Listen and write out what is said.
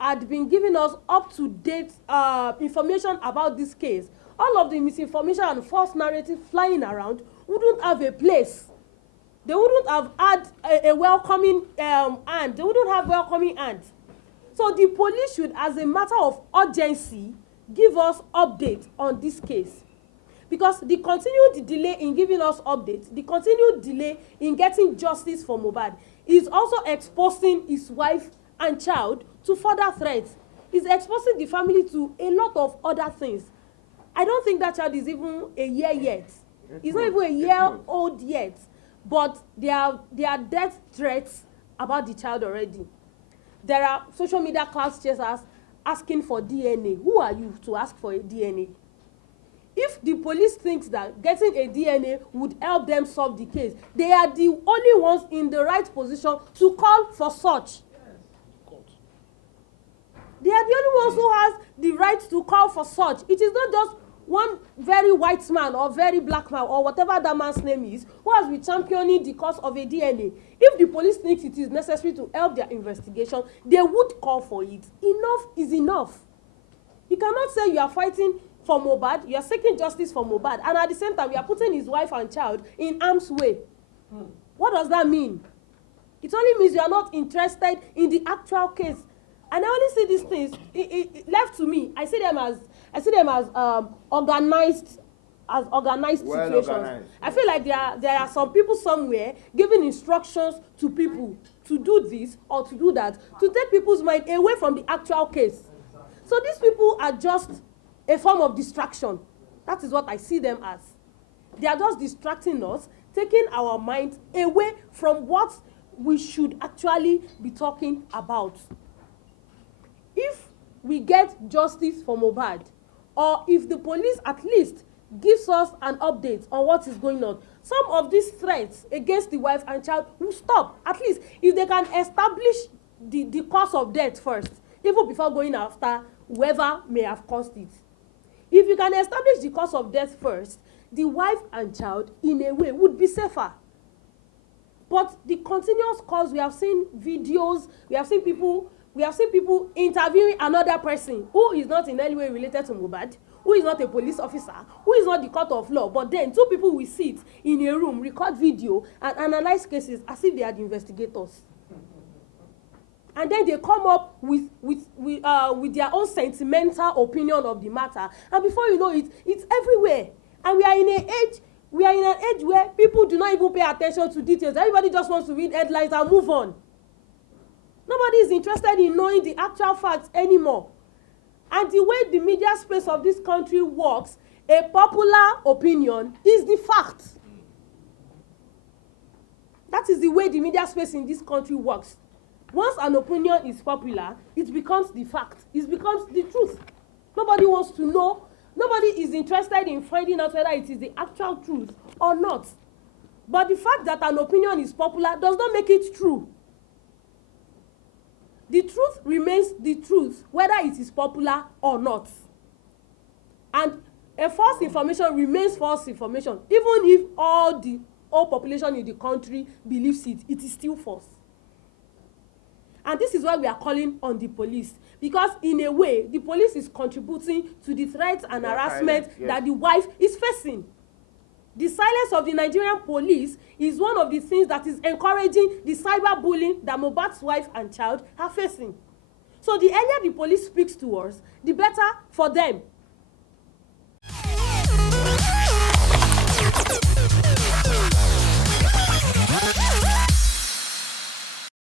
had been giving us up-to-date information about this case, all of the misinformation and false narrative flying around wouldn't have a place. They wouldn't have had a welcoming hand. They wouldn't have welcoming hands. So the police should, as a matter of urgency, give us updates on this case. Because the continued delay in giving us updates, the continued delay in getting justice for Mohbad is also exposing his wife and child to further threats. It's exposing the family to a lot of other things. I don't think that child is even a year yet. He's not even a year old yet. But there are death threats about the child already. There are social media class chasers asking for DNA. Who are you to ask for a DNA? If the police thinks that getting a DNA would help them solve the case, they are the only ones in the right position to call for such. They are the only ones who has the right to call for such. It is not just one very white man or very black man or whatever that man's name is who has been championing the cause of a DNA. If the police thinks it is necessary to help their investigation, they would call for it. Enough is enough. You cannot say you are fighting for Mohbad, you are seeking justice for Mohbad, and at the same time you are putting his wife and child in harm's way. What does that mean? It only means you are not interested in the actual case. And I only see these things it left to me. I see them as organized situations. Organized. I feel like there are some people somewhere giving instructions to people to do this or to do that, to take people's mind away from the actual case. So these people are just a form of distraction. That is what I see them as. They are just distracting us, taking our minds away from what we should actually be talking about. If we get justice for Mohbad, or if the police at least gives us an update on what is going on, some of these threats against the wife and child will stop. At least if they can establish the cause of death first, even before going after whoever may have caused it. If you can establish the cause of death first, the wife and child, in a way, would be safer. But the continuous calls, we have seen videos, we have seen people interviewing another person who is not in any way related to Mohbad, who is not a police officer, who is not the court of law, but then two people will sit in a room, record video, and analyze cases as if they are the investigators. And then they come up with their own sentimental opinion of the matter, and before you know it, it's everywhere. And we are in an age where people do not even pay attention to details. Everybody just wants to read headlines and move on. Nobody is interested in knowing the actual facts anymore. And the way the media space of this country works, a popular opinion is the fact. That is the way the media space in this country works. Once an opinion is popular, it becomes the fact. It becomes the truth. Nobody wants to know. Nobody is interested in finding out whether it is the actual truth or not. But the fact that an opinion is popular does not make it true. The truth remains the truth, whether it is popular or not. And a false information remains false information. Even if all population in the country believes it, it is still false. And this is why we are calling on the police. Because in a way, the police is contributing to the threats and harassment that the wife is facing. The silence of the Nigerian police is one of the things that is encouraging the cyberbullying that Mohbad's wife and child are facing. So the earlier the police speaks to us, the better for them.